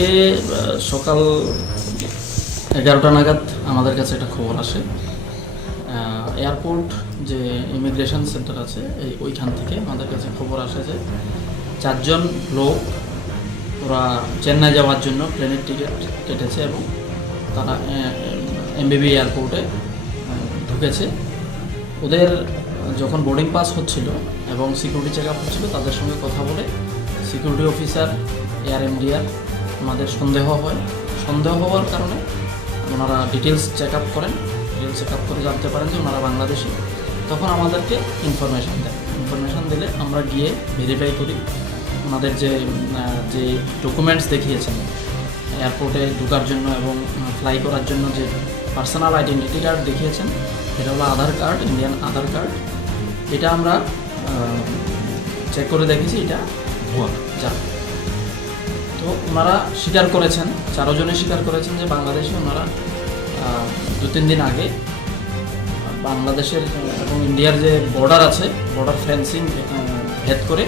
আজকে সকাল 11টা নাগাদ আমাদের কাছে একটা খবর আসে। এয়ারপোর্ট যে ইমিগ্রেশন সেন্টার আছে ওইখান থেকে আমাদের কাছে খবর আসে যে 4জন লোক ওরা চেন্নাই যাওয়ার জন্য প্লেনের টিকিট কেটেছে এবং তারা এমবিবি এয়ারপোর্টে ঢুকেছে। ওদের যখন বোর্ডিং পাস হচ্ছিল এবং সিকিউরিটি চেক আপ হচ্ছিল, তাদের সঙ্গে কথা বলে সিকিউরিটি অফিসার এয়ার ইন্ডিয়ার আমাদের সন্দেহ হওয়ার কারণে ওনারা ডিটেলস চেক আপ করেন। ডিটেলস চেক আপ করে জানতে পারেন যে ওনারা বাংলাদেশি। তখন আমাদেরকে ইনফরমেশান দিলে আমরা গিয়ে ভেরিফাই করি। ওনাদের যে ডকুমেন্টস দেখিয়েছেন এয়ারপোর্টে ঢোকার জন্য এবং ফ্লাই করার জন্য যে পার্সোনাল আইডেন্টিটি কার্ড দেখিয়েছেন, এটা হলো আধার কার্ড, ইন্ডিয়ান আধার কার্ড। এটা আমরা চেক করে দেখেছি এটা ভুয়া যা। তো ওনারা স্বীকার করেছেন, 4 জনে স্বীকার করেছেন যে বাংলাদেশে ওনারা 2-3 দিন আগে বাংলাদেশের এবং ইন্ডিয়ার যে বর্ডার আছে, বর্ডার ফেন্সিং ভেদ করে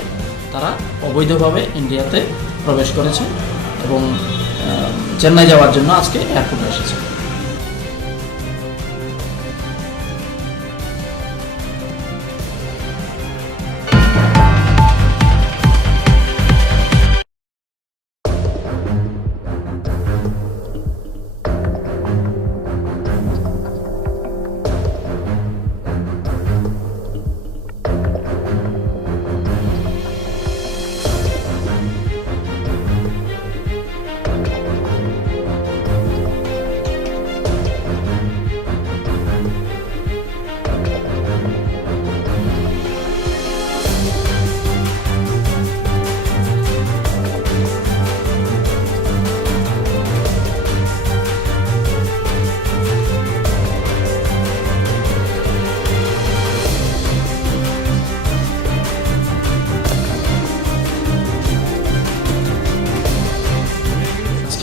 তারা অবৈধভাবে ইন্ডিয়াতে প্রবেশ করেছে এবং চেন্নাই যাওয়ার জন্য আজকে এয়ারপোর্টে এসেছে।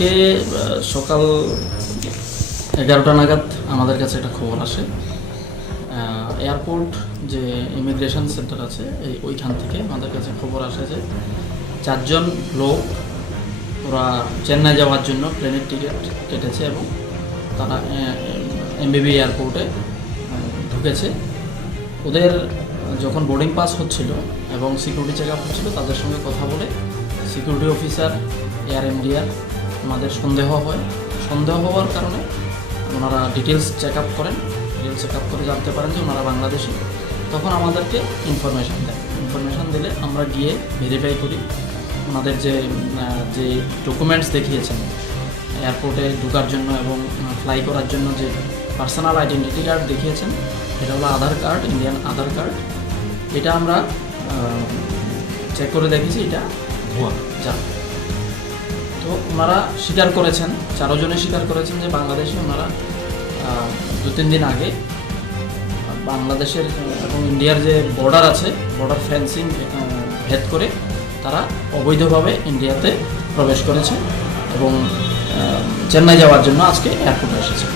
আজকে সকাল 11টা নাগাদ আমাদের কাছে একটা খবর আসে। এয়ারপোর্ট যে ইমিগ্রেশন সেন্টার আছে ওইখান থেকে আমাদের কাছে খবর আসে যে 4জন লোক ওরা চেন্নাই যাওয়ার জন্য প্লেনের টিকিট কেটেছে এবং তারা এমবিবি এয়ারপোর্টে ঢুকেছে। ওদের যখন বোর্ডিং পাস হচ্ছিল এবং সিকিউরিটি চেক আপ হচ্ছিল, তাদের সঙ্গে কথা বলে সিকিউরিটি অফিসার এয়ার ইন্ডিয়ার আমাদের সন্দেহ হওয়ার কারণে ওনারা ডিটেলস চেক আপ করেন। ডিটেলস চেক আপ করে জানতে পারেন যে ওনারা বাংলাদেশি। তখন আমাদেরকে ইনফরমেশান দিলে আমরা গিয়ে ভেরিফাই করি। ওনাদের যে ডকুমেন্টস দেখিয়েছেন এয়ারপোর্টে ঢোকার জন্য এবং ফ্লাই করার জন্য যে পার্সোনাল আইডেন্টিটি কার্ড দেখিয়েছেন, এটা হলো আধার কার্ড, ইন্ডিয়ান আধার কার্ড। এটা আমরা চেক করে দেখেছি এটা ভুয়া যা। তো ওনারা স্বীকার করেছেন, 4 জনে স্বীকার করেছেন যে বাংলাদেশে ওনারা 2-3 দিন আগে বাংলাদেশের এবং ইন্ডিয়ার যে বর্ডার আছে, বর্ডার ফেন্সিং ভেদ করে তারা অবৈধভাবে ইন্ডিয়াতে প্রবেশ করেছে এবং চেন্নাই যাওয়ার জন্য আজকে এয়ারপোর্টে এসেছে।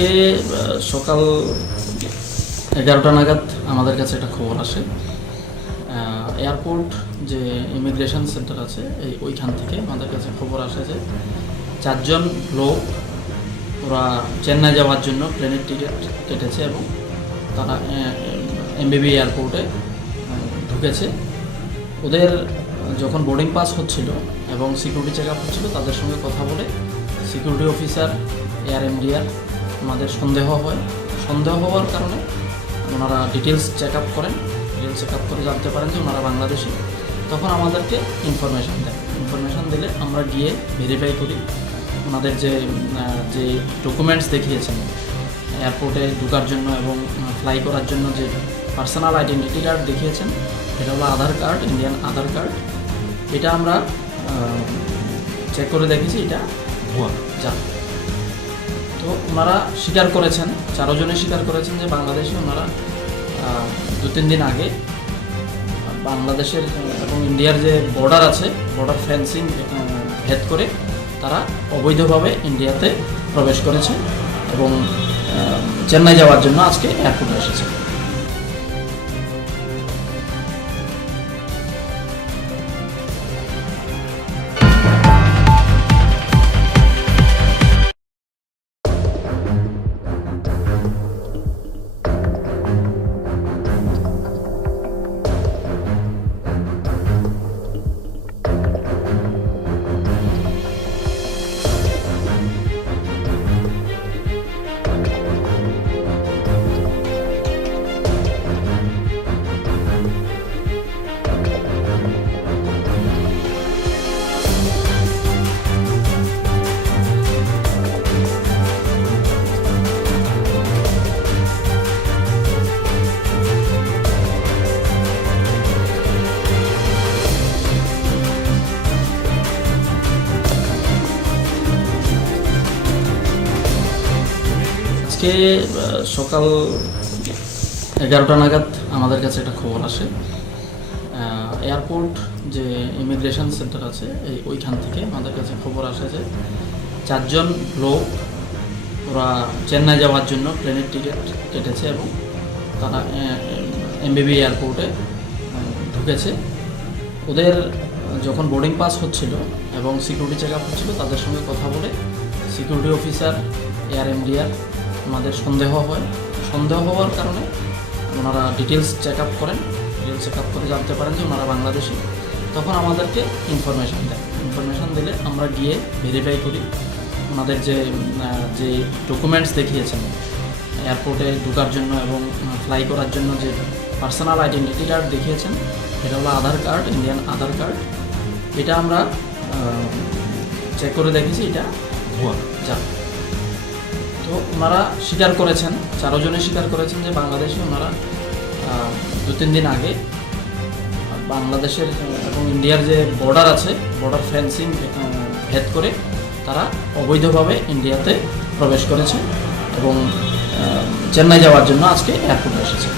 আজকে সকাল 11টা নাগাদ আমাদের কাছে একটা খবর আসে। এয়ারপোর্ট যে ইমিগ্রেশন সেন্টার আছে ওইখান থেকে আমাদের কাছে খবর আসে যে 4জন লোক ওরা চেন্নাই যাওয়ার জন্য প্লেনের টিকিট কেটেছে এবং তারা এমবিবি এয়ারপোর্টে ঢুকেছে। ওদের যখন বোর্ডিং পাস হচ্ছিল এবং সিকিউরিটি চেক আপ হচ্ছিল, তাদের সঙ্গে কথা বলে সিকিউরিটি অফিসার এয়ার ইন্ডিয়ার আমাদের সন্দেহ হওয়ার কারণে ওনারা ডিটেলস চেক আপ করেন। ডিটেলস চেক আপ করে জানতে পারেন যে ওনারা বাংলাদেশি। তখন আমাদেরকে ইনফরমেশান দেয়। ইনফরমেশান দিলে আমরা গিয়ে ভেরিফাই করি। ওনাদের যে ডকুমেন্টস দেখিয়েছেন এয়ারপোর্টে ঢোকার জন্য এবং ফ্লাই করার জন্য যে পার্সোনাল আইডেন্টিটি কার্ড দেখিয়েছেন, এটা হলো আধার কার্ড, ইন্ডিয়ান আধার কার্ড। এটা আমরা চেক করে দেখেছি এটা ভুয়া যা। তো ওনারা স্বীকার করেছেন, 4 জনে স্বীকার করেছেন যে বাংলাদেশে ওনারা 2-3 দিন আগে বাংলাদেশের এবং ইন্ডিয়ার যে বর্ডার আছে, বর্ডার ফেন্সিং ভেদ করে তারা অবৈধভাবে ইন্ডিয়াতে প্রবেশ করেছে এবং চেন্নাই যাওয়ার জন্য আজকে এয়ারপোর্টে এসেছে। আজকে সকাল 11টা নাগাদ আমাদের কাছে একটা খবর আসে। এয়ারপোর্ট যে ইমিগ্রেশন সেন্টার আছে ওইখান থেকে আমাদের কাছে খবর আসে যে 4 জন লোক ওরা চেন্নাই যাওয়ার জন্য প্লেনের টিকিট কেটেছে এবং তারা এমবিবি এয়ারপোর্টে ঢুকেছে। ওদের যখন বোর্ডিং পাস হচ্ছিল এবং সিকিউরিটি চেক আপ হচ্ছিল, তাদের সঙ্গে কথা বলে সিকিউরিটি অফিসার এয়ার ইন্ডিয়ার আমাদের সন্দেহ হওয়ার কারণে ওনারা ডিটেলস চেক আপ করেন। ডিটেলস চেক আপ করে জানতে পারেন যে ওনারা বাংলাদেশি। তখন আমাদেরকে ইনফরমেশান দেয়। ইনফরমেশান দিলে আমরা গিয়ে ভেরিফাই করি। ওনাদের যে ডকুমেন্টস দেখিয়েছেন এয়ারপোর্টে ঢোকার জন্য এবং ফ্লাই করার জন্য যে পার্সোনাল আইডেন্টিটি কার্ড দেখিয়েছেন, এটা হলো আধার কার্ড, ইন্ডিয়ান আধার কার্ড। এটা আমরা চেক করে দেখেছি এটা ভুয়া যা। তো ওনারা স্বীকার করেছেন, 4 জনে স্বীকার করেছেন যে বাংলাদেশে ওনারা 2-3 দিন আগে বাংলাদেশের এবং ইন্ডিয়ার যে বর্ডার আছে, বর্ডার ফেন্সিং ভেদ করে তারা অবৈধভাবে ইন্ডিয়াতে প্রবেশ করেছে এবং চেন্নাই যাওয়ার জন্য আজকে এয়ারপোর্টে এসেছে।